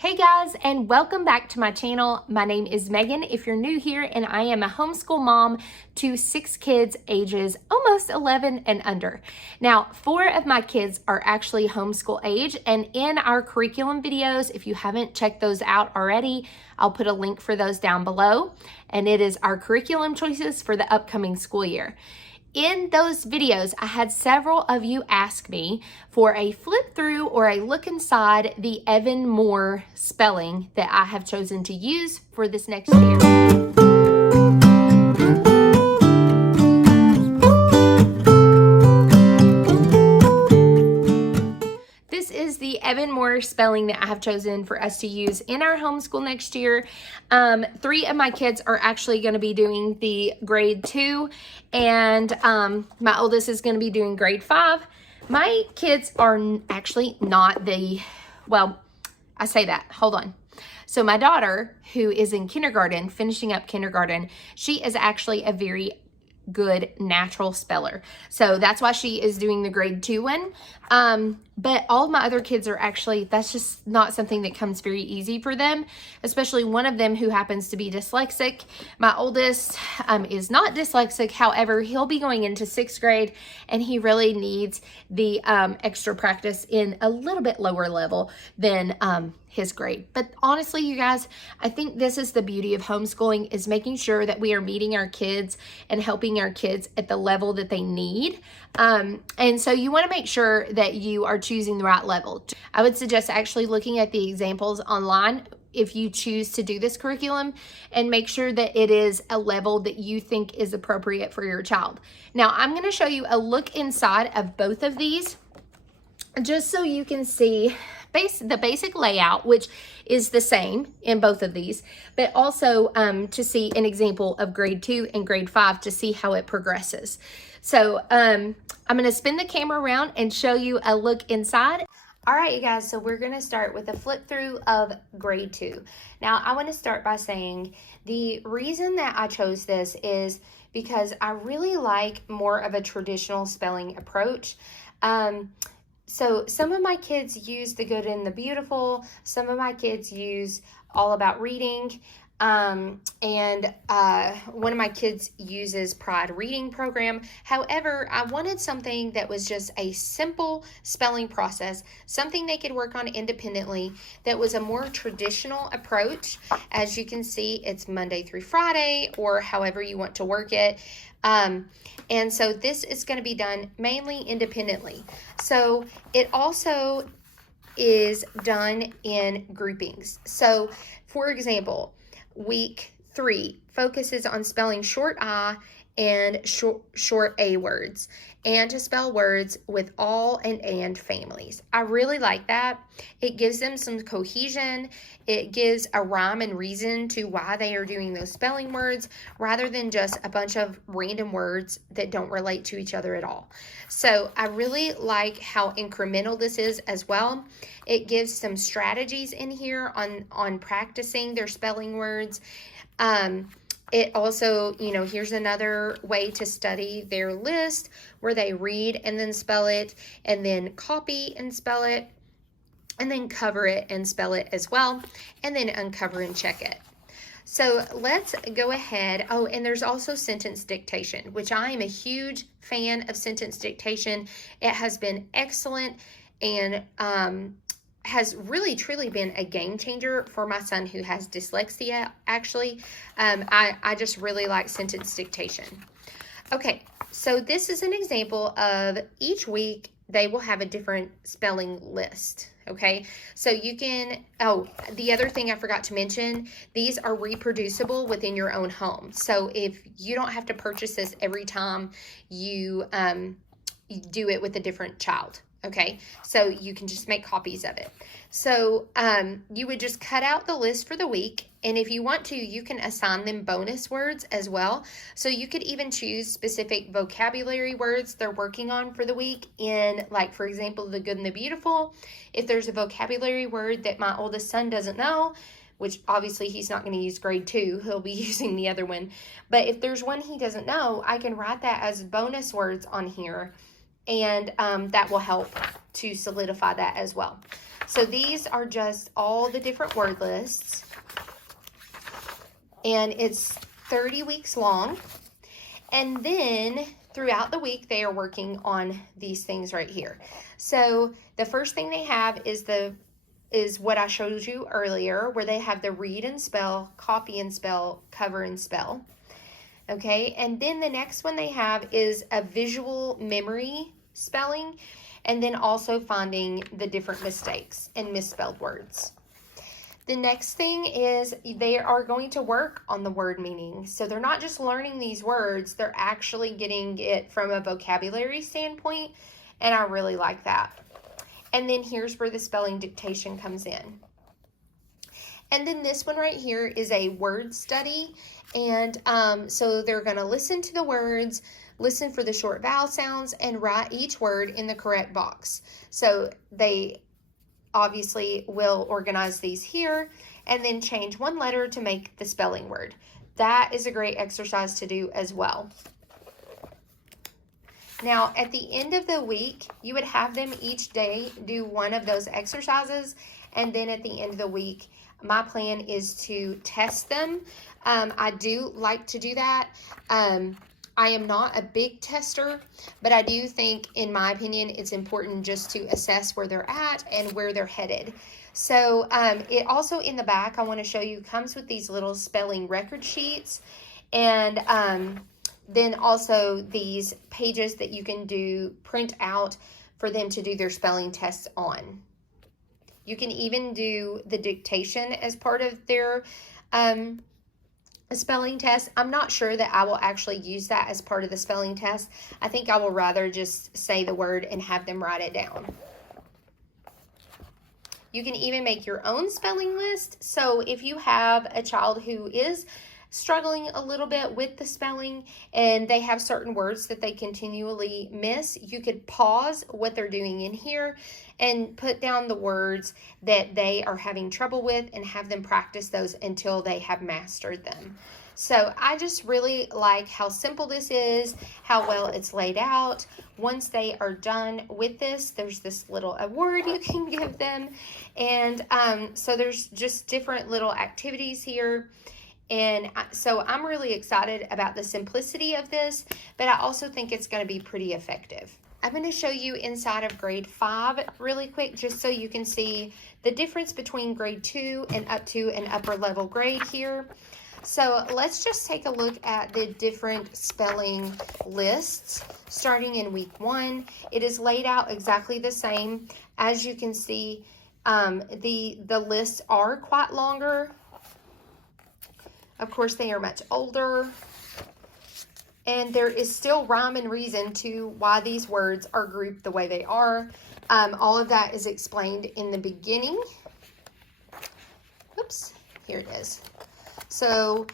Hey guys, and welcome back to my channel. My name is Megan if you're new here, and I am a homeschool mom to 6 kids ages almost 11 and under. Now, 4 of my kids are actually homeschool age, and in our curriculum videos, if you haven't checked those out already, I'll put a link for those down below, and it is our curriculum choices for the upcoming school year. In those videos, I had several of you ask me for a flip through or a look inside the Evan-Moor spelling that I have chosen to use for this next year. This is the Evan-Moor spelling that I have chosen for us to use in our homeschool next year. 3 of my kids are actually going to be doing the grade 2, and my oldest is going to be doing grade 5. My kids are actually not well, I say that, hold on. So my daughter, who is in kindergarten, finishing up kindergarten, she is actually a very good natural speller. So that's why she is doing the grade 2 one. But all of my other kids are actually, that's just not something that comes very easy for them, especially one of them who happens to be dyslexic. My oldest is not dyslexic. However, he'll be going into 6th grade and he really needs the extra practice in a little bit lower level than his grade. But honestly, you guys, I think this is the beauty of homeschooling, is making sure that we are meeting our kids and helping our kids at the level that they need. And so you want to make sure that you are choosing the right level. I would suggest actually looking at the examples online if you choose to do this curriculum, and make sure that it is a level that you think is appropriate for your child. Now, I'm going to show you a look inside of both of these, just so you can see the basic layout, which is the same in both of these, but also to see an example of grade 2 and grade 5 to see how it progresses. So I'm going to spin the camera around and show you a look inside. All right, you guys, so we're going to start with a flip through of grade 2. Now, I want to start by saying the reason that I chose this is because I really like more of a traditional spelling approach. So some of my kids use the good and the beautiful. Some of my kids use all about reading. And one of my kids uses Pride Reading Program. However, I wanted something that was just a simple spelling process, something they could work on independently, that was a more traditional approach. As you can see, it's Monday through Friday, or however you want to work it. And so this is going to be done mainly independently. So it also is done in groupings. So for example, week 3 focuses on spelling short I and short A words, and to spell words with all and families. I really like that. It gives them some cohesion. It gives a rhyme and reason to why they are doing those spelling words, rather than just a bunch of random words that don't relate to each other at all. So I really like how incremental this is as well. It gives some strategies in here on practicing their spelling words. It also, here's another way to study their list, where they read and then spell it, and then copy and spell it, and then cover it and spell it as well, and then uncover and check it. So let's go ahead. Oh, and there's also sentence dictation, which I am a huge fan of sentence dictation. It has been excellent, and has really truly been a game changer for my son who has dyslexia, actually. I just really like sentence dictation. Okay, so this is an example of each week they will have a different spelling list. Okay, so you can, the other thing I forgot to mention, these are reproducible within your own home. So if you don't have to purchase this every time you do it with a different child. Okay, so you can just make copies of it. So you would just cut out the list for the week, and if you want to, you can assign them bonus words as well. So you could even choose specific vocabulary words they're working on for the week in, like, for example, the good and the beautiful. If there's a vocabulary word that my oldest son doesn't know, which obviously he's not going to use grade 2, he'll be using the other one. But if there's one he doesn't know, I can write that as bonus words on here. and that will help to solidify that as well. So these are just all the different word lists, and it's 30 weeks long. And then throughout the week, they are working on these things right here. So the first thing they have is what I showed you earlier, where they have the read and spell, copy and spell, cover and spell. Okay, and then the next one they have is a visual memory spelling, and then also finding the different mistakes and misspelled words. The next thing is they are going to work on the word meaning. So they're not just learning these words, they're actually getting it from a vocabulary standpoint, and I really like that. And then here's where the spelling dictation comes in. And then this one right here is a word study. And so they're going to listen to the words, listen for the short vowel sounds, and write each word in the correct box. So they obviously will organize these here and then change one letter to make the spelling word. That is a great exercise to do as well. Now, at the end of the week, you would have them each day do one of those exercises, and then at the end of the week, my plan is to test them. I do like to do that. I am not a big tester, but I do think, in my opinion, it's important just to assess where they're at and where they're headed. So it also in the back, I want to show you, comes with these little spelling record sheets, and then also these pages that you can print out for them to do their spelling tests on. You can even do the dictation as part of their spelling test. I'm not sure that I will actually use that as part of the spelling test. I think I will rather just say the word and have them write it down. You can even make your own spelling list. So if you have a child who is struggling a little bit with the spelling and they have certain words that they continually miss, you could pause what they're doing in here and put down the words that they are having trouble with and have them practice those until they have mastered them. So I just really like how simple this is, how well it's laid out. Once they are done with this, there's this little award you can give them. And so there's just different little activities here. And so I'm really excited about the simplicity of this, but I also think it's going to be pretty effective. I'm going to show you inside of grade 5 really quick, just so you can see the difference between grade 2 and up to an upper level grade here. So let's just take a look at the different spelling lists starting in week 1. It is laid out exactly the same. As you can see, the lists are quite longer. Of course, they are much older, and there is still rhyme and reason to why these words are grouped the way they are. All of that is explained in the beginning. Oops, here it is. So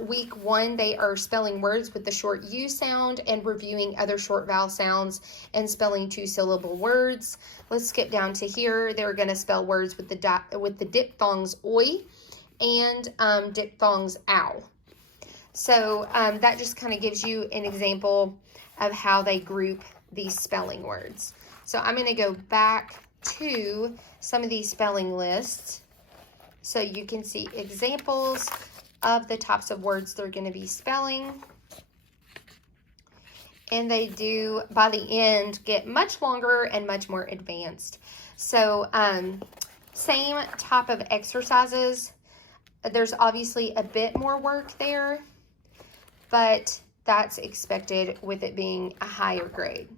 week 1, they are spelling words with the short U sound and reviewing other short vowel sounds and spelling 2-syllable words. Let's skip down to here. They're going to spell words with the diphthongs oi and diphthongs ow. So that just kind of gives you an example of how they group these spelling words. So I'm going to go back to some of these spelling lists so you can see examples of the types of words they're going to be spelling. And they do, by the end, get much longer and much more advanced. So same type of exercises. There's obviously a bit more work there, but that's expected with it being a higher grade.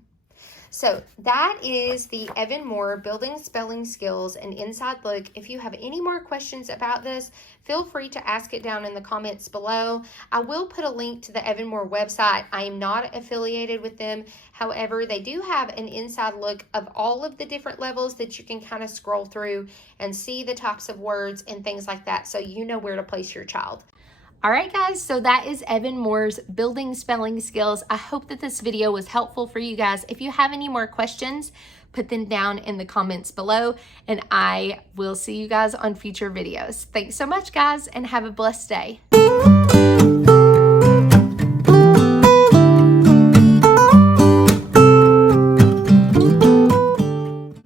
So that is the Evan-Moor Building Spelling Skills and Inside Look. If you have any more questions about this, feel free to ask it down in the comments below. I will put a link to the Evan-Moor website. I am not affiliated with them. However, they do have an inside look of all of the different levels that you can kind of scroll through and see the types of words and things like that, so you know where to place your child. All right, guys, so that is Evan-Moor's Building Spelling Skills. I hope that this video was helpful for you guys. If you have any more questions, put them down in the comments below, and I will see you guys on future videos. Thanks so much, guys, and have a blessed day.